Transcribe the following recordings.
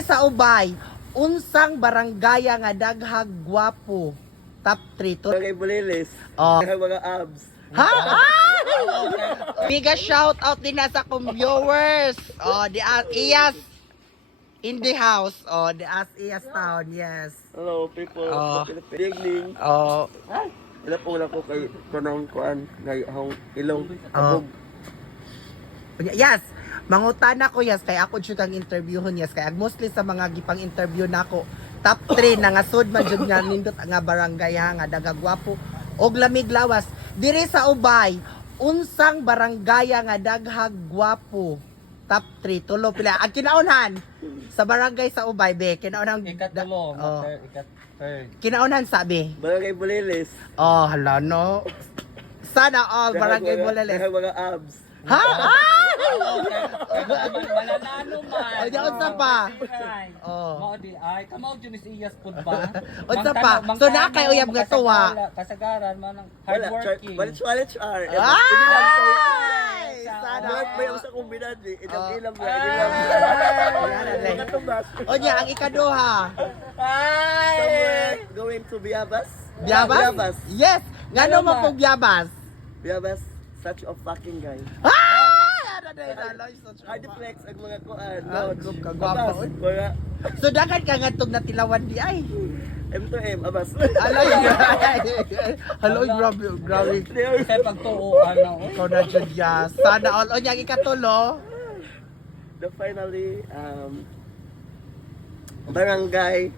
Sa Ubay, unsang barangaya nga daghag gwapo? Top 3 to. Barangay Bulilis. Oh. Mga abs. Ha? Biga shout out din na sa kong viewers. Oh, the Iyas in the house. Oh, the Iyas town. Yes. Hello people. Oh. Bigling. Oh, Wala ko kay kanang kuan ngayong ilong Oh. abog. yes. Mangutana ko yes kay ako jud kang interviewon yes kay mostly sa mga gipang interview nako top 3 na nga sud man jud nga nindot nga barangay ha nga dagagwapo og lamig lawas diri sa Ubay unsang barangaya nga daghag gwapo top 3 tulo pila ang kinaunhan sa barangay sa Ubay be kinaunhan Ikatulo, oh. third. Kinaunhan sabi Barangay Bulilis. oh hala no sana all barangay Bulilis Mga abs. ha Malalano man. O, di, unsa pa? Oh. Mao di ay kamaw jud ni Iyas pud ba? Unsa pa? So, na kay uyab nga to, ha? Kasagaran man ang Wala. hardworking. Walit char. Ay! Sana May usa kong binadi. Ilang ba? Ay! Katumbas. O niya, ang ikaduha. Somewhere going to Biabas. Biabas? Biabas. Yes! Ngano mo pong Biabas? Biabas. Such a fucking guy. Ay! Ano na yun? Aloy, so true. Hardiplex ang mga kuan. Kagwapa, oy. Mga So, dagan ka nga itong natilawan di ay. M2M. Abas. Aloy, aloy, grabe. Kay pagtuuan na oy. Ikaw na dyan, yes. Sana all. O niya, ang ikatulo. The finally, Barangay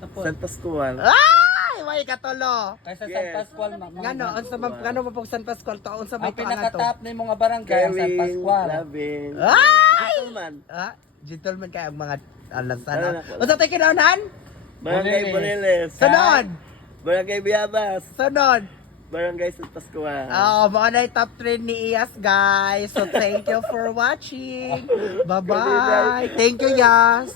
Tapos San Pascual. Ay! May ikatulo. kaysa Yes. San Pascual Ngano, unsa man ngano mo pong San Pascual to? Unsa may ang pangalan to? pinaka-top na yung mga barangay ang San Caring, Pascual. loving. Ay! Gentleman. Ah, gentleman kay ang mga alas Ano sana. na po? Unsa tay kinaunan? Barangay Bulilis. Bulilis. Sunod. Barangay Biabas. Sunod. Barangay San Pascual. Oh, mga na yung top 3 ni Iyas, guys. So, thank you for watching. Bye-bye. Thank you, Yas.